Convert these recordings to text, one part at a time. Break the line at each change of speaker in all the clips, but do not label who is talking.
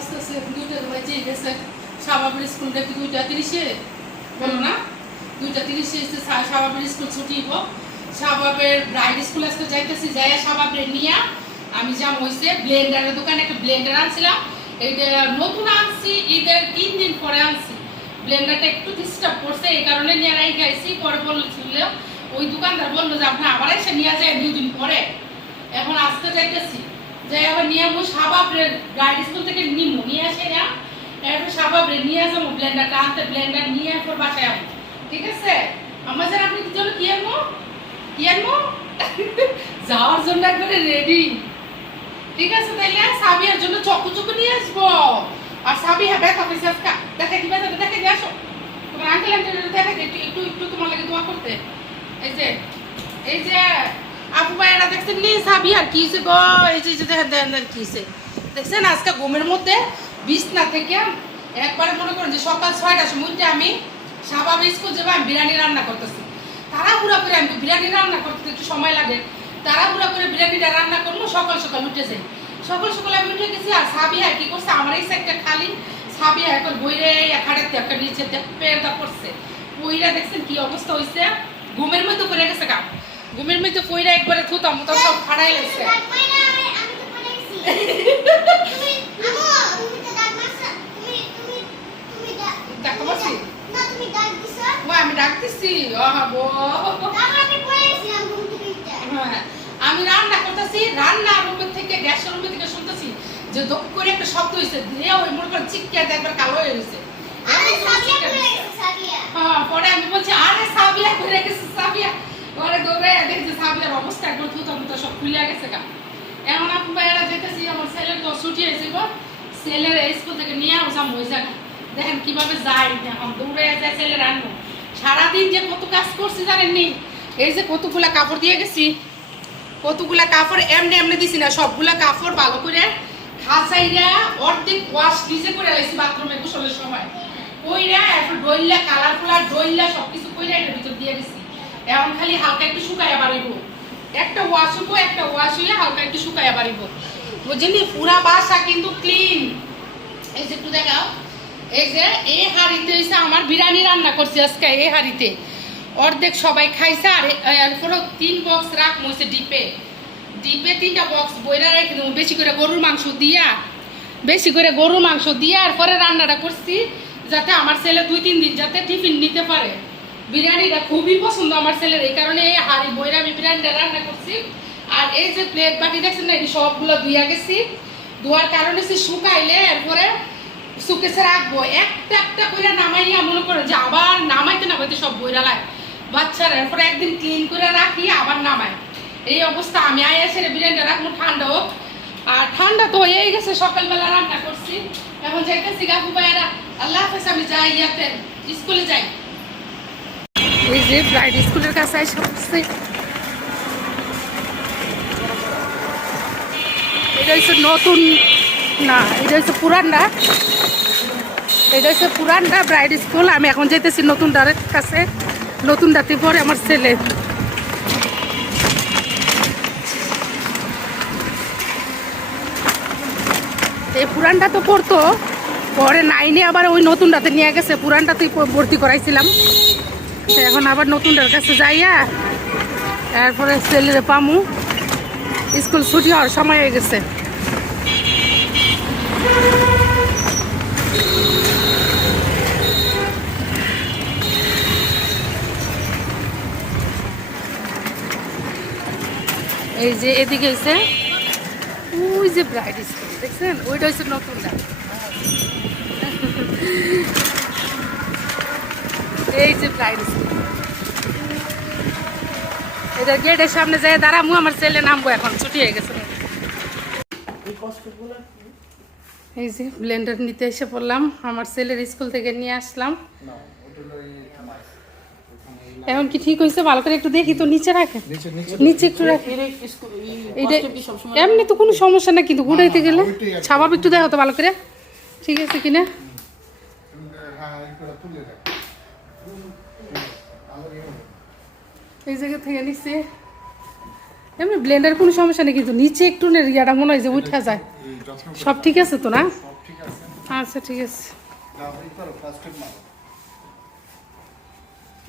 আস্তে আস্তে দুইটা বাজে গেছে শাবাবের স্কুল দেখি দুইটা তিরিশে, বলো না? দুইটা তিরিশে এসে শাবাবের স্কুল ছুটি হইব। শাবাবের ব্রাইড স্কুল আজকে যাইতেছি, যাইয়া শাবাবের নিয়া আমি যা হইছে ব্লেন্ডারের দোকানে, একটা ব্লেন্ডার আনছিলাম। এইটা নতুন আনছি, ঈদের তিন দিন পরে আনছি। ব্লেন্ডারটা একটু ডিস্টার্ব করছে, এই কারণে নিয়ে রাই খাইছি পরে বলছিল, ওই দোকানদার বলল যে, আপনি আবার এসে নিয়ে যায় দুই দিন পরে। এখন আসতে যাইতেছি। যাই আবার নিয়ে আমু সাবাবরে গাড়ি স্কুল থেকে নিমু, নিয়ে আসে না। একটু সাবাবরে নিয়ে যাব ব্লেন্ডারটা আনতে ব্লেন্ডার নিয়ে এরপর বাসায় আমু ঠিক আছে? আমার যেন আপনি কি জন্য কি আনব? কি আনব? যাওয়ার জন্য একবারে রেডি ঠিক আছে তাইলে? সাবিয়ার জন্য চকু চকু নিয়ে আসব। আর সাবি হ্যাঁ ব্যথা পেয়েছে আজকে। দেখে কি ব্যথা দেখে দিয়ে আসো। তোমার আঙ্কেল আন্টি দেখে একটু একটু একটু তোমার লাগে দোয়া করতে। এই যে এই যে ভাইয়েরা দেখছেন নি? সাবি আর কি গো, এই যে দেখেন দেখছেন আজকে ঘুমের মধ্যে বিছনা থেকে একবারে মনে করেন যে সকাল ছয়টার সময় উঠে আমি স্বাভাবিক স্কুল যাব আমি বিরিয়ানি রান্না করতেছি। তাড়াহুড়া করে আমি বিরিয়ানি রান্না করতে একটু সময় লাগে। তাড়াহুড়া করে বিরিয়ানিটা রান্না করব সকাল সকাল উঠে যাই সকাল সকাল আমি উঠে গেছি আর সাবিয়া কি করছে, আমার এই সাইডটা খালি। সাবিয়া এখন বইরে খাড়াতে একটা নিচে পেয়েটা পড়ছে। বইরা দেখছেন কি অবস্থা হয়েছে ঘুমের মধ্যে পড়ে গেছে গা। ঘুমের মধ্যে কইরা একবারে থুতাম তো সব ফাড়াই লাগছে। আমি ডাকতেছি। হ্যাঁ, আমি রান্না করতেছি রান্না রুমের থেকে গ্যাসের রুমের থেকে শুনতেছি যে দপ করে একটা শব্দ হয়েছে দিয়ে ওই মনে করেন চিৎকে একবার কালো হয়ে গেছে হ্যাঁ পরে আমি বলছি আরে সাবিয়া করে গেছে সাবিয়া পরে দৌড়ে দেখছি সাবিয়ার অবস্থা একবার থুতা মুতা সব খুলে গেছে গা। এমন আপু ভাইয়েরা যেতেছি আমার ছেলের তো ছুটি হয়েছে গো। ছেলের স্কুল থেকে নিয়ে আসলাম ওই জায়গা দেখেন কীভাবে যাই এখন দৌড়ে যায় ছেলের আনব সারাদিন যে কত কাজ করছি জানেননি এই যে কতগুলা কাপড় দিয়ে গেছি, কতগুলা কাপড় এমনি এমনি দিছি না, সবগুলা কাপড় ভালো করে খাসাইরা অর্ধেক ওয়াশ নিজে করে লাইছি বাথরুমে গোসলের সময়। কইরা এখন ডইলা কালার ফুলার ডইলা সবকিছু কইরা এটার ভিতর দিয়ে গেছি। এখন খালি হালকা একটু শুকাইয়া বাড়িব। একটা ওয়াশ হব একটা ওয়াশ হইয়া হালকা একটু শুকাইয়া বাড়িব। বুঝলি পুরা বাসা কিন্তু ক্লিন এই যে একটু দেখাও। এই যে, এই হাড়িতে হইছে আমার বিরিয়ানি রান্না করছি আজকে, এই হাড়িতে। অর্ধেক সবাই খাইছে আর এ- আর তিন বক্স রাখ মইছে ডিপে। ডিপে তিনটা বক্স বইরা রেখে দেবো, বেশি করে গরুর মাংস দিয়া। বেশি করে গরুর মাংস দিয়া, আর পরে রান্নাটা করছি, যাতে আমার ছেলে দুই তিন দিন যাতে টিফিন নিতে পারে। বিরিয়ানিটা খুবই পছন্দ আমার ছেলের, এই কারণে এই হাড়ি বইরা আমি বিরিয়ানিটা রান্না করছি। আর এই যে প্লেট বাটি দেখছেন না সবগুলো ধুইয়া গেছি। ধোয়ার কারণে সে শুকাইলে এরপরে সুকেসে রাখব একটা একটা করে নামাইয়া মনে করেন যে আবার নামাইতে নামাইতে সব বইরা লাগে বাচ্চারা এরপরে একদিন ক্লিন করে রাখি আবার নামাই এই অবস্থা, আমি আয় এসে বিরিয়ানিটা রাখব, ঠান্ডা হোক। আর ঠান্ডা তো হয়েই গেছে, সকালবেলা রান্না করছি। এখন যাইতেছি গাবু ভাইয়েরা। আল্লাহ হাফেজ, আমি যাই ইয়াতে, স্কুলে যাই। এই যে ব্রাইড স্কুলের কাছে এসে বসছি। এটা হচ্ছে নতুন না, এটা হচ্ছে পুরানটা এটা হচ্ছে পুরানটা ব্রাইড স্কুল। আমি এখন যেতেছি নতুন ডারের কাছে। নতুন ডাতে পরে আমার ছেলে। এই পুরানটা তো পড়তো। পরে নাইনে আবার ওই নতুনটাতে নিয়ে গেছে। পুরানটাতেই ভর্তি করাইছিলাম। এখন আবার নতুনটার কাছে যাইয়া তারপরে ছেলেরে পামু। স্কুল ছুটি হওয়ার সময় হয়ে গেছে। এই যে এদিকে হয়েছে ওই যে ব্রাইড স্কুল, দেখছেন? ওইটা হচ্ছে নতুনটা এই যে ব্রাইড এটা গেটের সামনে যাই দাঁড়ামু আমার ছেলে নামবো এখন ছুটি হয়ে গেছে। এই যে ব্লেন্ডার নিতে এসে পড়লাম আমার ছেলের স্কুল থেকে নিয়ে আসলাম। এখন কি ঠিক হয়েছে? ভালো করে একটু দেখি তো নিচে রাখে? নিচে একটু রাখে। এইটা এমনি তো কোনো সমস্যা না কিন্তু ঘুরাইতে গেলে স্বাভাবিক একটু দেখো তো ভালো করে। ঠিক আছে কিনা? এই জায়গা থেকে নিচে। এমনি ব্লেন্ডার কোনো সমস্যা নেই, কিন্তু নিচে একটু ইয়াটা মনে হয় যে উঠা যায়। সব ঠিক আছে তো না? আচ্ছা ঠিক আছে।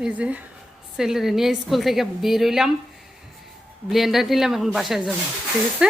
এই যে ছেলেরে নিয়ে স্কুল থেকে বের হইলাম। ব্লেন্ডার নিলাম, এখন বাসায় যাব। ঠিক আছে?